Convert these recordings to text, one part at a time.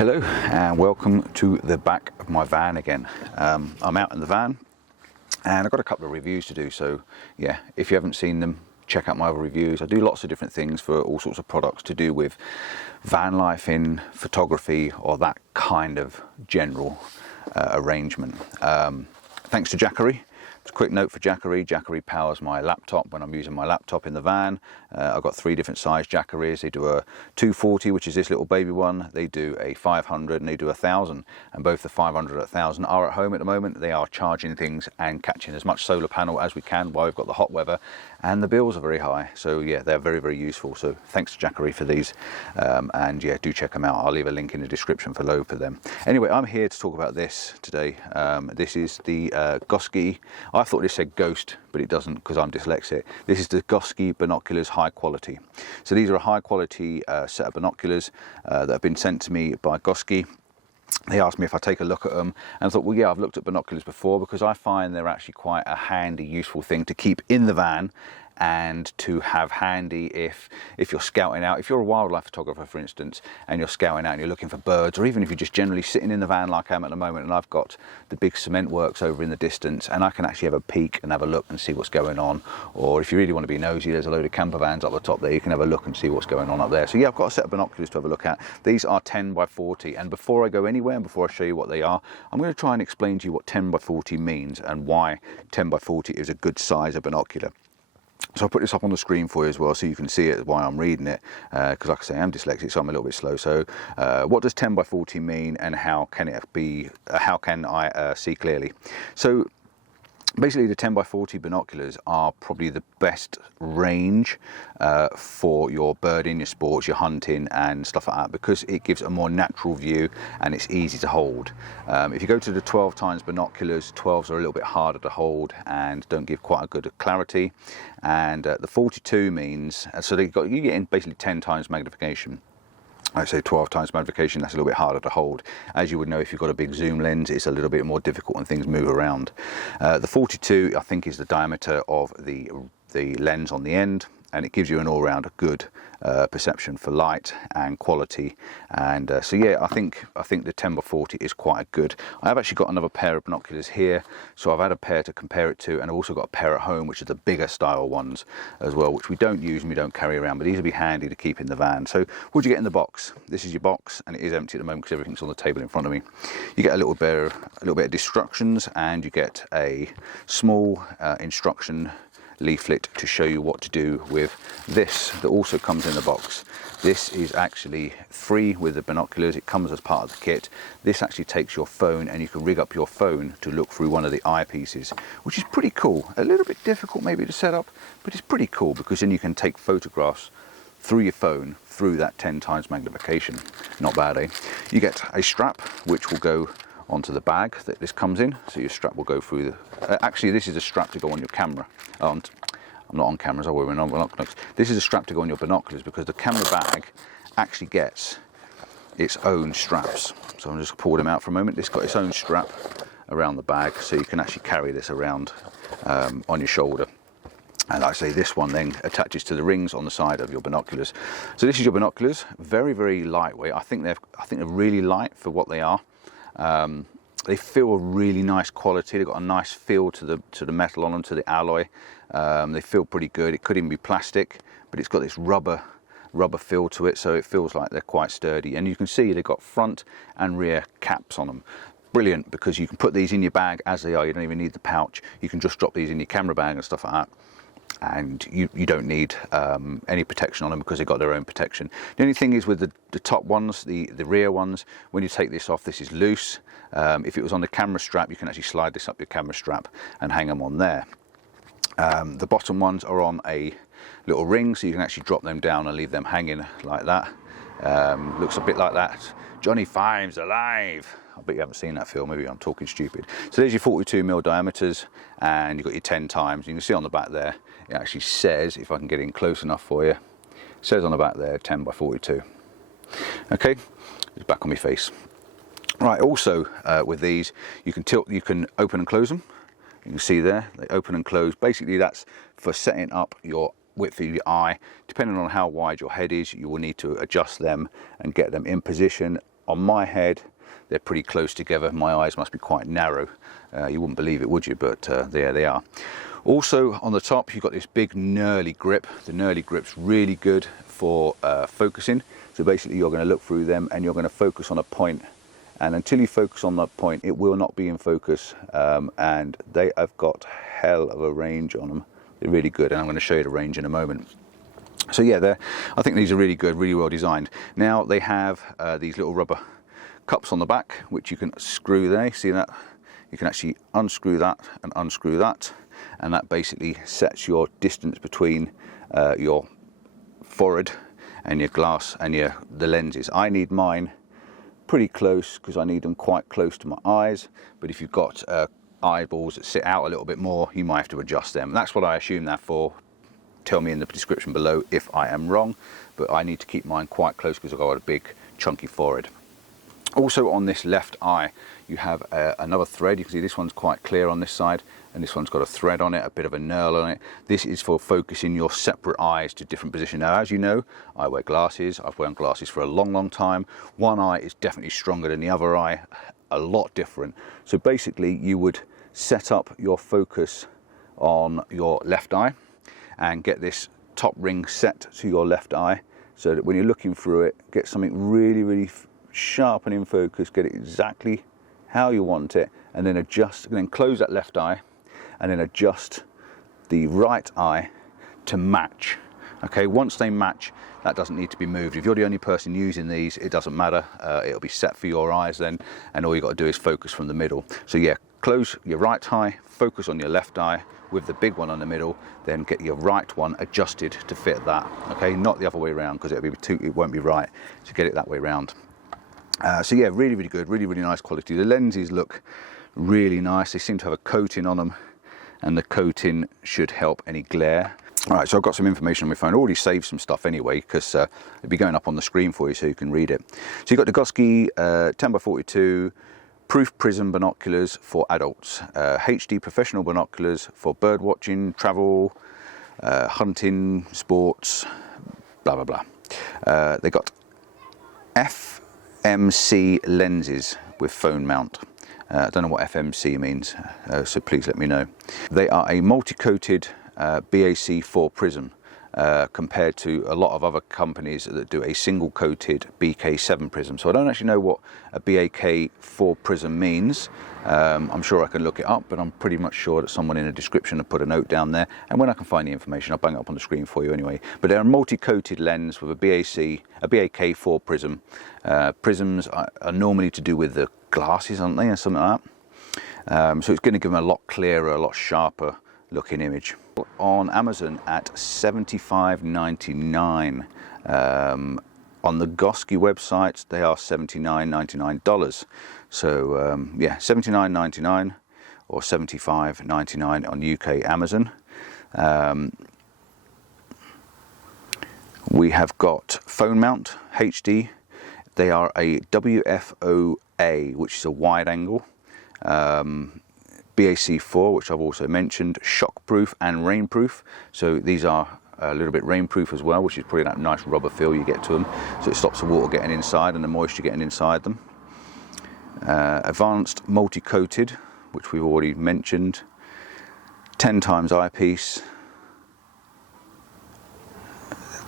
Hello and welcome to the back of my van again. I'm out in the van and I've got a couple of reviews to do, so yeah, if you haven't seen them, check out my other reviews. I do lots of different things for all sorts of products to do with van life in photography or that kind of general arrangement. Thanks to Jackery. Just a quick note for Jackery. Jackery powers my laptop when I'm using my laptop in the van. I've got three different size Jackeries. They do a 240, which is this little baby one. They do a 500 and they do 1,000. And both the 500 and 1,000 are at home at the moment. They are charging things and catching as much solar panel as we can while we've got the hot weather. And the bills are very high. So yeah, they're very, very useful. So thanks to Jackery for these. And yeah, do check them out. I'll leave a link in the description below for them. Anyway, I'm here to talk about this today. This is the Gosky. I thought this said Ghost, but it doesn't because I'm dyslexic. This is the Gosky Binoculars High Quality. So these are a high quality set of binoculars that have been sent to me by Gosky. They asked me if I take a look at them, and I thought, well, yeah, I've looked at binoculars before because I find they're actually quite a handy, useful thing to keep in the van and to have handy if you're scouting out. If you're a wildlife photographer, for instance, and you're scouting out and you're looking for birds, or even if you're just generally sitting in the van like I am at the moment, and I've got the big cement works over in the distance, and I can actually have a peek and have a look and see what's going on. Or if you really want to be nosy, there's a load of camper vans up the top there. You can have a look and see what's going on up there. So yeah, I've got a set of binoculars to have a look at. These are 10 by 40, and before I go anywhere and before I show you what they are, I'm going to try and explain to you what 10 by 40 means and why 10 by 40 is a good size of binocular. So I'll put this up on the screen for you as well so you can see it while I'm reading it, because like I say, I'm dyslexic, so I'm a little bit slow. So what does 10 by 40 mean, and how can it be, how can I see clearly? So basically the 10 by 40 binoculars are probably the best range for your birding, your sports, your hunting and stuff like that, because it gives a more natural view and it's easy to hold. If you go to the 12 times binoculars, 12s are a little bit harder to hold and don't give quite a good clarity. And the 42 means, so you're getting basically 10 times magnification. I say 12 times magnification, that's a little bit harder to hold. As you would know, if you've got a big zoom lens, it's a little bit more difficult and things move around. The 42, I think, is the diameter of the lens on the end, and it gives you an all-round good perception for light and quality. And so yeah, I think the 10 by 40 is quite good. I've actually got another pair of binoculars here, so I've had a pair to compare it to, and I've also got a pair at home, which are the bigger style ones as well, which we don't use and we don't carry around, but these will be handy to keep in the van. So what do you get in the box? This is your box, and it is empty at the moment because everything's on the table in front of me. You get a little bit of instructions, and you get a small instruction leaflet to show you what to do with this that also comes in the box. This is actually free with the binoculars. It comes as part of the kit. This actually takes your phone, and you can rig up your phone to look through one of the eyepieces, which is pretty cool. A little bit difficult maybe to set up, but it's pretty cool because then you can take photographs through your phone through that 10 times magnification. Not bad, eh? You get a strap which will go onto the bag that this comes in, so your strap will go through the actually this is a strap to go on your camera. I'm not on cameras, I will. We're not. This is a strap to go on your binoculars, because the camera bag actually gets its own straps. So I'm just pull them out for a moment. This got its own strap around the bag, so you can actually carry this around on your shoulder. And like I say, this one then attaches to the rings on the side of your binoculars. So this is your binoculars, very, very lightweight. I think they're really light for what they are. They feel a really nice quality. They've got a nice feel to the metal on them, to the alloy. They feel pretty good. It could even be plastic, but it's got this rubber feel to it, so it feels like they're quite sturdy. And you can see they've got front and rear caps on them. Brilliant, because you can put these in your bag as they are. You don't even need the pouch. You can just drop these in your camera bag and stuff like that. And you don't need any protection on them because they've got their own protection. The only thing is with the top ones, the rear ones, when you take this off, this is loose. If it was on the camera strap, you can actually slide this up your camera strap and hang them on there. The bottom ones are on a little ring, so you can actually drop them down and leave them hanging like that. Looks a bit like that. Johnny Five's alive. I bet you haven't seen that film, maybe I'm talking stupid. So there's your 42mm diameters, and you've got your 10 times. You can see on the back there, it actually says, if I can get in close enough for you, it says on the back there 10 by 42. Okay, it's back on my face. Right, also with these, you can open and close them. You can see there, they open and close. Basically that's for setting up your width of your eye. Depending on how wide your head is, you will need to adjust them and get them in position on my head, they're pretty close together. My eyes must be quite narrow. You wouldn't believe it, would you? But there they are. Also on the top, you've got this big knurly grip. The knurly grip's really good for focusing. So basically you're going to look through them and you're going to focus on a point, and until you focus on that point, it will not be in focus. And they have got hell of a range on them. They're really good, and I'm going to show you the range in a moment. So yeah, I think these are really good, really well designed. Now they have these little rubber cups on the back, which you can screw there. See that? You can actually unscrew that and unscrew that, and that basically sets your distance between your forehead and your glass and the lenses. I need mine pretty close because I need them quite close to my eyes, but if you've got eyeballs that sit out a little bit more, you might have to adjust them. That's what I assume they're for. Tell me in the description below if I am wrong, but I need to keep mine quite close because I've got a big chunky forehead. Also on this left eye, you have another thread. You can see this one's quite clear on this side, and this one's got a thread on it, a bit of a knurl on it. This is for focusing your separate eyes to different positions. Now, as you know, I wear glasses. I've worn glasses for a long, long time. One eye is definitely stronger than the other eye, a lot different. So basically, you would set up your focus on your left eye and get this top ring set to your left eye, so that when you're looking through it, get something really, really sharp and in focus, get it exactly how you want it, and then adjust, and then close that left eye, and then adjust the right eye to match. Okay, once they match, that doesn't need to be moved. If you're the only person using these, it doesn't matter. It'll be set for your eyes then, and all you got to do is focus from the middle. So yeah, close your right eye, focus on your left eye with the big one on the middle, then get your right one adjusted to fit that. Okay, not the other way around, because it won't be right. So get it that way around. So yeah, really, really good, really, really nice quality. The lenses look really nice. They seem to have a coating on them, and the coating should help any glare. All right, so I've got some information on my phone. I already saved some stuff anyway, because it'll be going up on the screen for you so you can read it. So you've got the Gosky 10x42 proof prism binoculars for adults, HD professional binoculars for bird watching, travel, hunting, sports, blah, blah, blah. They got FMC lenses with phone mount. I don't know what FMC means, so please let me know. They are a multi-coated BAC4 prism, compared to a lot of other companies that do a single coated BK7 prism. So I don't actually know what a BAK4 prism means. I'm sure I can look it up, but I'm pretty much sure that someone in the description will put a note down there, and when I can find the information, I'll bang it up on the screen for you anyway. But they're a multi-coated lens with a BAK4 prism. Prisms are normally to do with the glasses, aren't they, or something like that. So it's going to give them a lot clearer, a lot sharper looking image. On Amazon at $75.99. On the Gosky website, they are $79.99. So yeah, $79.99 or $75.99 on UK Amazon. We have got phone mount HD. They are a WFOA, which is a wide angle. BAC4, which I've also mentioned, shockproof and rainproof. So these are a little bit rainproof as well, which is probably that nice rubber feel you get to them. So it stops the water getting inside and the moisture getting inside them. Advanced multi-coated, which we've already mentioned. 10 times eyepiece.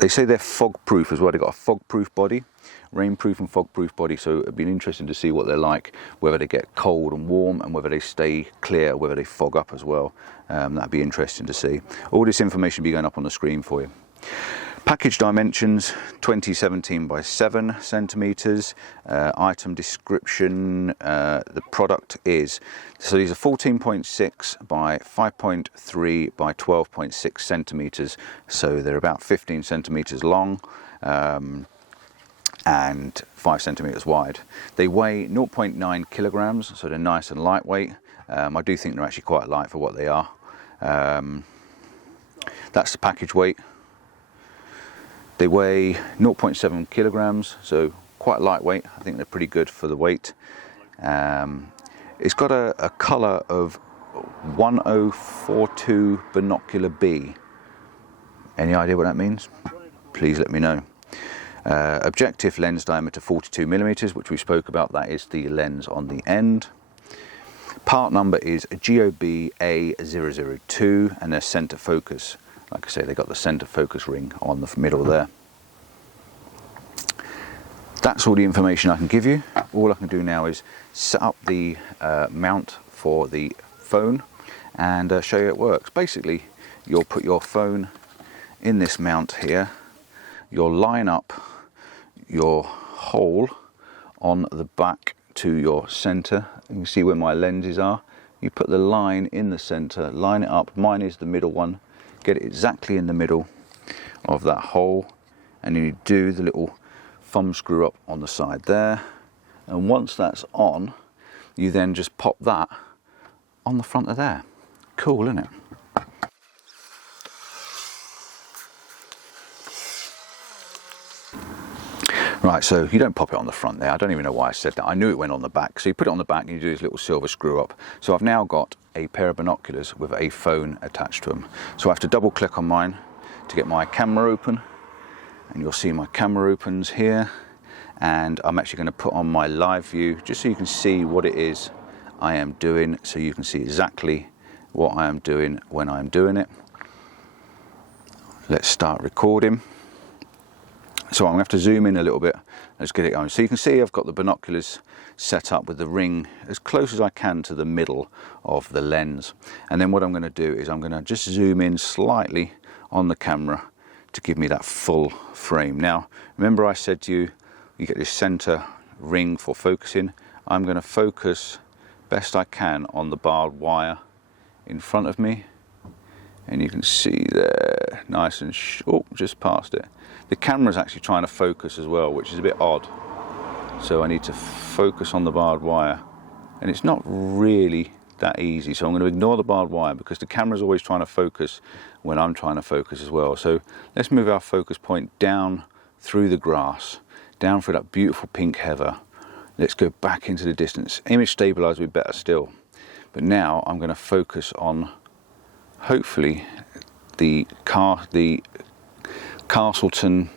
They say they're fog proof as well. They've got a fog proof body, rainproof and fog proof body. So it'd be interesting to see what they're like, whether they get cold and warm, and whether they stay clear, whether they fog up as well. That'd be interesting to see. All this information will be going up on the screen for you. Package dimensions: 2017 by 7 centimeters. Item description: the product is, so these are 14.6 by 5.3 by 12.6 centimeters. So they're about 15 centimeters long and 5 centimeters wide. They weigh 0.9 kilograms, so they're nice and lightweight. I do think they're actually quite light for what they are. That's the package weight. They weigh 0.7 kilograms, so quite lightweight. I think they're pretty good for the weight. It's got a colour of 1042 binocular B. Any idea what that means? Please let me know. Objective lens diameter 42mm, which we spoke about. That is the lens on the end. Part number is GOB A002, and their center focus, like I say, they got the center focus ring on the middle there. That's all the information I can give you. All I can do now is set up the mount for the phone and show you it works. Basically, you'll put your phone in this mount here. You'll line up your hole on the back to your center. You can see where my lenses are. You put the line in the center, line it up. Mine is the middle one. Get it exactly in the middle of that hole, and then you do the little thumb screw up on the side there. And once that's on, you then just pop that on the front of there. Cool, isn't it? Right, so you don't pop it on the front there. I don't even know why I said that. I knew it went on the back. So you put it on the back and you do this little silver screw up. So I've now got a pair of binoculars with a phone attached to them. So I have to double click on mine to get my camera open. And you'll see my camera opens here. And I'm actually going to put on my live view just so you can see what it is I am doing. So you can see exactly what I am doing when I'm doing it. Let's start recording. So I'm going to have to zoom in a little bit. Let's get it going. So you can see I've got the binoculars set up with the ring as close as I can to the middle of the lens. And then what I'm going to do is I'm going to just zoom in slightly on the camera to give me that full frame. Now, remember I said to you, you get this center ring for focusing. I'm going to focus best I can on the barbed wire in front of me. And you can see there, nice and just past it. The camera's actually trying to focus as well, which is a bit odd. So I need to focus on the barbed wire. And it's not really that easy. So I'm going to ignore the barbed wire because the camera's always trying to focus when I'm trying to focus as well. So let's move our focus point down through the grass, down through that beautiful pink heather. Let's go back into the distance. Image stabilize would be better still. But now I'm going to focus on, hopefully, the Castleton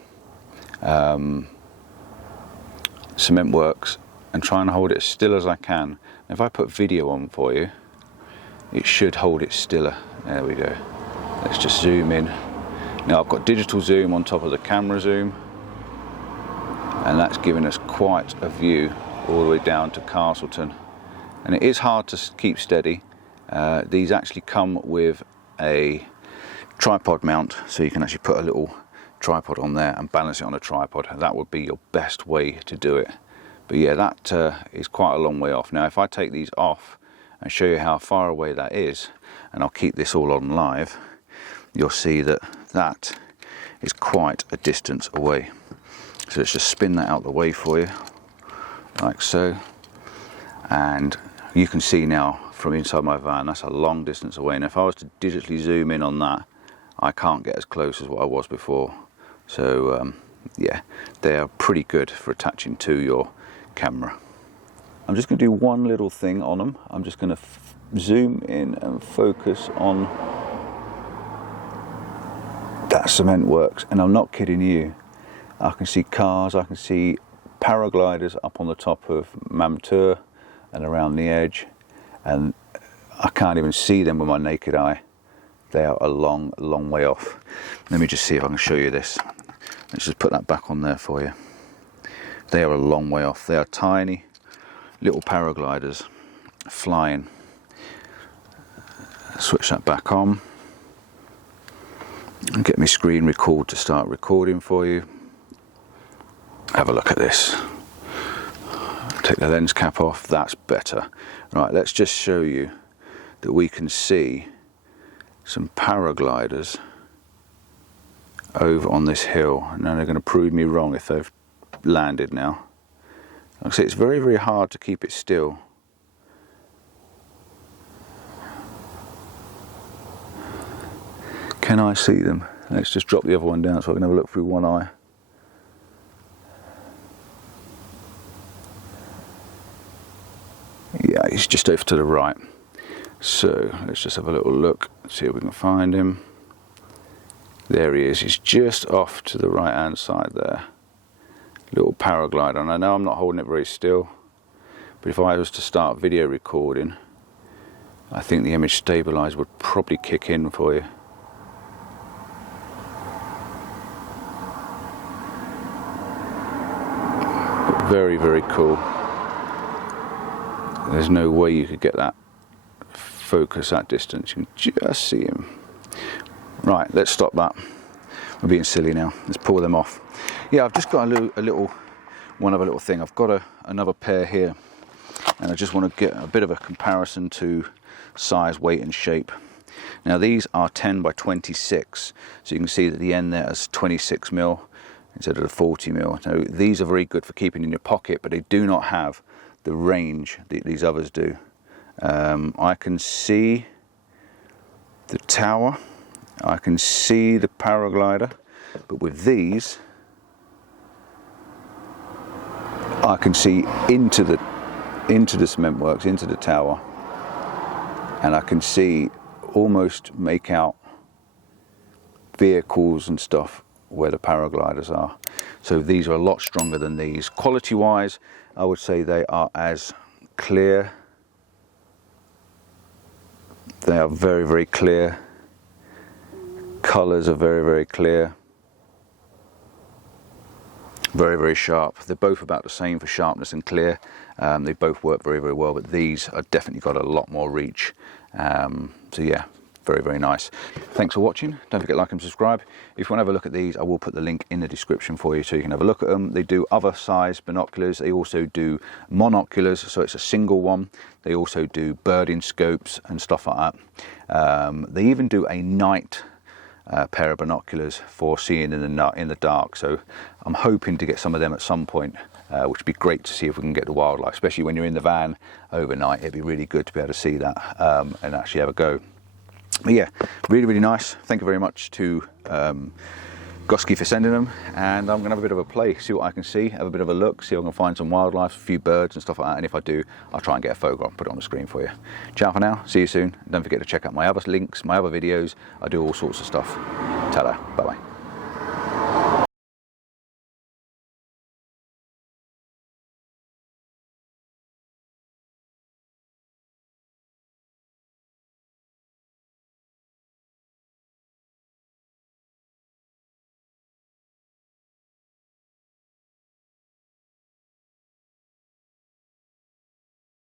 cement works, and try and hold it as still as I can. If I put video on for you, it should hold it stiller. There we go. Let's just zoom in. Now I've got digital zoom on top of the camera zoom, and that's giving us quite a view all the way down to Castleton. And it is hard to keep steady. These actually come with a tripod mount, so you can actually put a little tripod on there and balance it on a tripod. That would be your best way to do it. But yeah, that is quite a long way off. Now if I take these off and show you how far away that is, and I'll keep this all on live, you'll see that that is quite a distance away. So let's just spin that out the way for you, like so. And you can see now from inside my van, that's a long distance away. And if I was to digitally zoom in on that, I can't get as close as what I was before. So yeah, they are pretty good for attaching to your camera. I'm just going to do one little thing on them. I'm just going to zoom in and focus on that cement works, and I'm not kidding you. I can see cars, I can see paragliders up on the top of Mamtur and around the edge, and I can't even see them with my naked eye. They are a long, long way off. Let me just see if I can show you this. Let's just put that back on there for you. They are a long way off. They are tiny little paragliders flying. Switch that back on and get my screen record to start recording for you. Have a look at this. Take the lens cap off. That's better. Right, let's just show you that we can see some paragliders over on this hill. Now they're going to prove me wrong if they've landed now. Like I say, it's very, very hard to keep it still. Can I see them? Let's just drop the other one down so I can have a look through one eye. Yeah, he's just over to the right. So let's just have a little look, see if we can find him. There he is. He's just off to the right hand side there. little paraglider, and I know I'm not holding it very still, but if I was to start video recording, I think the image stabilizer would probably kick in for you. But very, very cool. There's no way you could get that focus that distance. You can just see him. Right, let's stop that. We're being silly now. Let's pull them off. Yeah, I've just got one other little thing. I've got another pair here, and I just want to get a bit of a comparison to size, weight and shape. Now these are 10 by 26, so you can see that the end there is 26 mil instead of the 40 mil. Now these are very good for keeping in your pocket, but they do not have the range that these others do. I can see the tower, I can see the paraglider, but with these I can see into the cement works, into the tower, and I can see, almost make out vehicles and stuff where the paragliders are. So these are a lot stronger than these. Quality wise, I would say they are as clear. They are very, very clear. Colors are very, very clear. Very, very sharp. They're both about the same for sharpness and clear. They both work very, very well, but these are definitely got a lot more reach. So yeah, very, very nice. Thanks for watching. Don't forget to like and subscribe. If you want to have a look at these, I will put the link in the description for you so you can have a look at them. They do other size binoculars. They also do monoculars, so it's a single one. They also do birding scopes and stuff like that. They even do a night pair of binoculars for seeing in the dark. So I'm hoping to get some of them at some point, which would be great to see if we can get the wildlife, especially when you're in the van overnight. It'd be really good to be able to see that and actually have a go. But yeah, really, really nice. Thank you very much to Gosky for sending them, and I'm gonna have a bit of a play, see what I can see, have a bit of a look, see if I can find some wildlife, a few birds and stuff like that, and if I do, I'll try and get a photograph and put it on the screen for you. Ciao for now, see you soon. Don't forget to check out my other links, my other videos. I do all sorts of stuff. Ta-da, bye-bye.